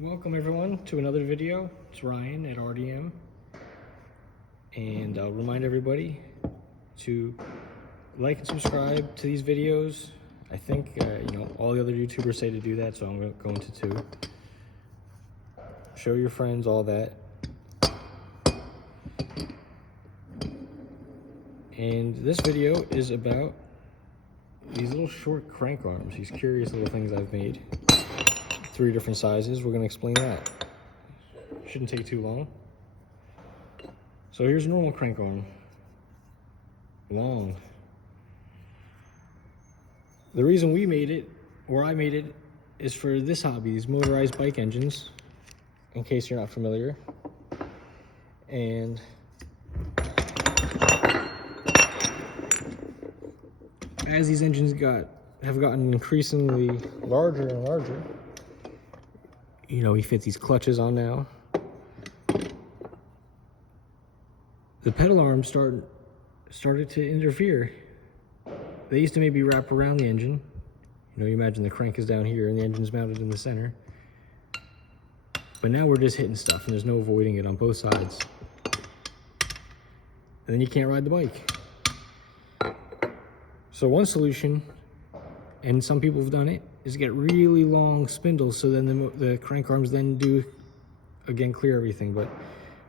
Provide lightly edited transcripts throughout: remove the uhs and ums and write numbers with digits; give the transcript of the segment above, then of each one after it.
Welcome everyone to another video. It's Ryan at RDM, and I'll remind everybody to like and subscribe to these videos. I think all the other YouTubers say to do that, so I'm going to too. Show your friends, all that. And this video is about these little short crank arms, these curious little things I've made. 3 different sizes. We're going to explain that. Shouldn't take too long. So here's a normal crank arm. Long. The reason we made it, or I made it, is for this hobby, these motorized bike engines, in case you're not familiar. And as these engines have gotten increasingly larger and larger, we fit these clutches on now. The pedal arms started to interfere. They used to maybe wrap around the engine. You imagine the crank is down here and the engine's mounted in the center. But now we're just hitting stuff and there's no avoiding it on both sides. And then you can't ride the bike. So one solution, and some people have done it, is get really long spindles so then the crank arms then do, again, clear everything. But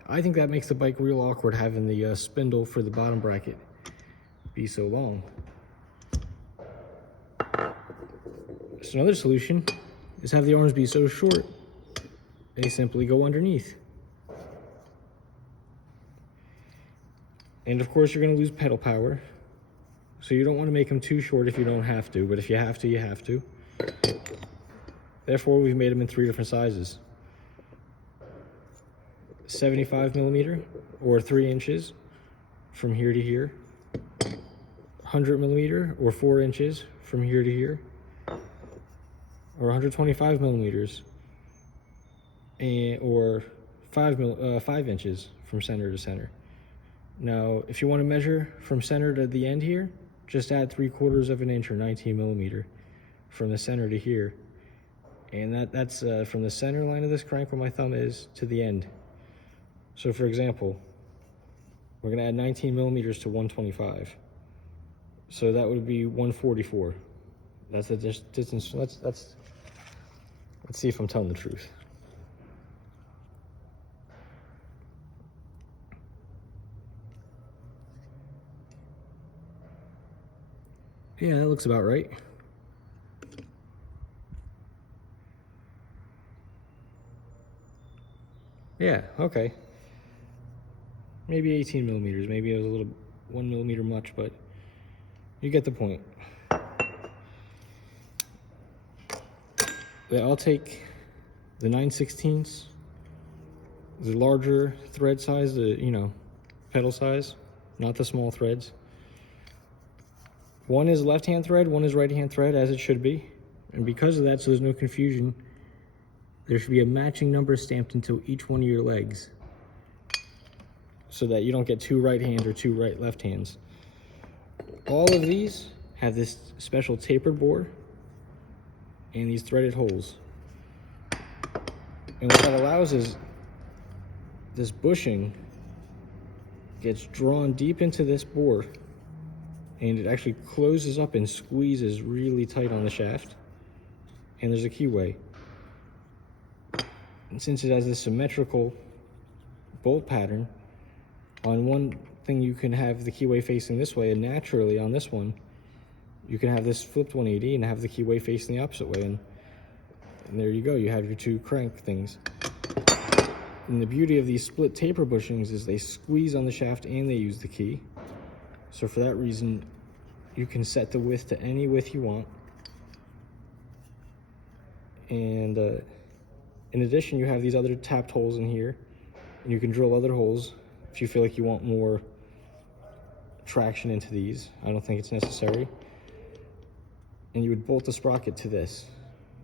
I think that makes the bike real awkward, having the spindle for the bottom bracket be so long. So another solution is have the arms be so short they simply go underneath. And of course you're going to lose pedal power, so you don't want to make them too short if you don't have to, but if you have to, you have to. Therefore, we've made them in 3 different sizes. 75 millimeter, or 3 inches from here to here. 100 millimeter, or 4 inches from here to here. Or 125 millimeters, or 5 inches from center to center. Now, if you want to measure from center to the end here, just add 3/4 of an inch, or 19 millimeter, from the center to here. And that's from the center line of this crank where my thumb is to the end. So for example, we're going to add 19 millimeters to 125. So that would be 144. That's the distance. Let's see if I'm telling the truth. Yeah, that looks about right. Yeah, okay. Maybe 18 millimeters. Maybe it was a little 1 millimeter much, but you get the point. Yeah, I'll take the 9/16, the larger thread size, the pedal size, not the small threads. One is left-hand thread, one is right-hand thread, as it should be. And because of that, so there's no confusion, there should be a matching number stamped into each one of your legs, so that you don't get 2 right hands or 2 left hands. All of these have this special tapered bore and these threaded holes. And what that allows is this bushing gets drawn deep into this bore, and it actually closes up and squeezes really tight on the shaft. And there's a keyway. And since it has this symmetrical bolt pattern, on one thing you can have the keyway facing this way, and naturally on this one you can have this flipped 180 and have the keyway facing the opposite way, and there you go, you have your 2 crank things. And the beauty of these split taper bushings is they squeeze on the shaft and they use the key. So for that reason, you can set the width to any width you want. And in addition, you have these other tapped holes in here, and you can drill other holes if you feel like you want more traction into these. I don't think it's necessary. And you would bolt the sprocket to this.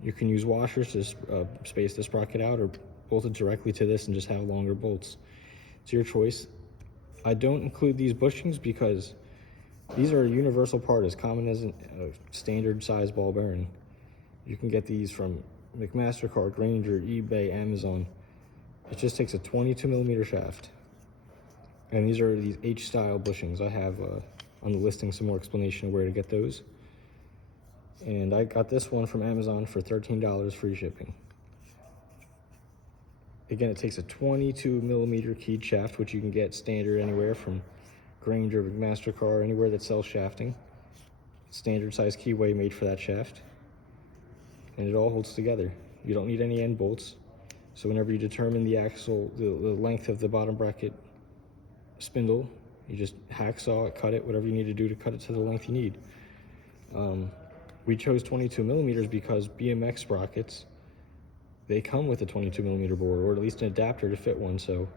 You can use washers to space the sprocket out, or bolt it directly to this and just have longer bolts. It's your choice. I don't include these bushings because these are a universal part, as common as a standard size ball bearing. You can get these from McMaster-Carr, Granger, eBay, Amazon. It just takes a 22mm shaft. And these are these H-style bushings. I have on the listing some more explanation of where to get those. And I got this one from Amazon for $13 free shipping. Again, it takes a 22mm keyed shaft, which you can get standard anywhere from Granger, McMaster-Carr, anywhere that sells shafting. Standard size keyway made for that shaft. And it all holds together. You don't need any end bolts. So whenever you determine the axle, the length of the bottom bracket spindle, you just hacksaw it, cut it, whatever you need to do to cut it to the length you need. We chose 22mm because BMX sprockets, they come with a 22mm board, or at least an adapter to fit one, so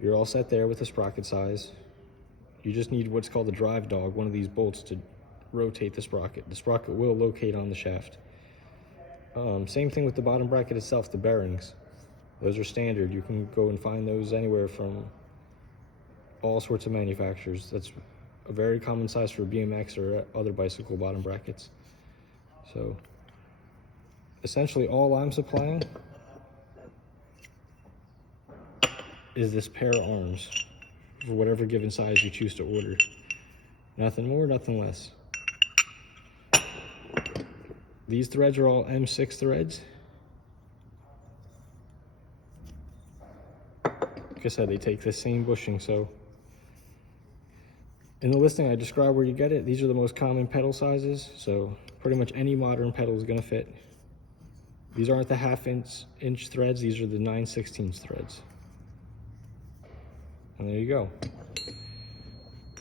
you're all set there with the sprocket size. You just need what's called a drive dog, one of these bolts to rotate the sprocket. The sprocket will locate on the shaft. Same thing with the bottom bracket itself, the bearings. Those are standard. You can go and find those anywhere from all sorts of manufacturers. That's a very common size for BMX or other bicycle bottom brackets. So essentially all I'm supplying is this pair of arms for whatever given size you choose to order. Nothing more, nothing less. These threads are all M6 threads. Like I said, they take the same bushing, so in the listing I describe where you get it. These are the most common pedal sizes, so pretty much any modern pedal is going to fit. These aren't the half-inch threads, these are the 9/16 threads. And there you go.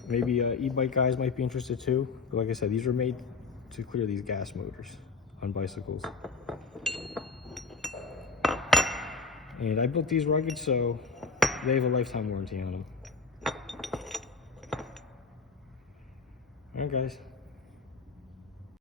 Maybe e-bike guys might be interested too, but like I said, these were made to clear these gas motors on bicycles. And I built these rugged, so they have a lifetime warranty on them. Alright guys.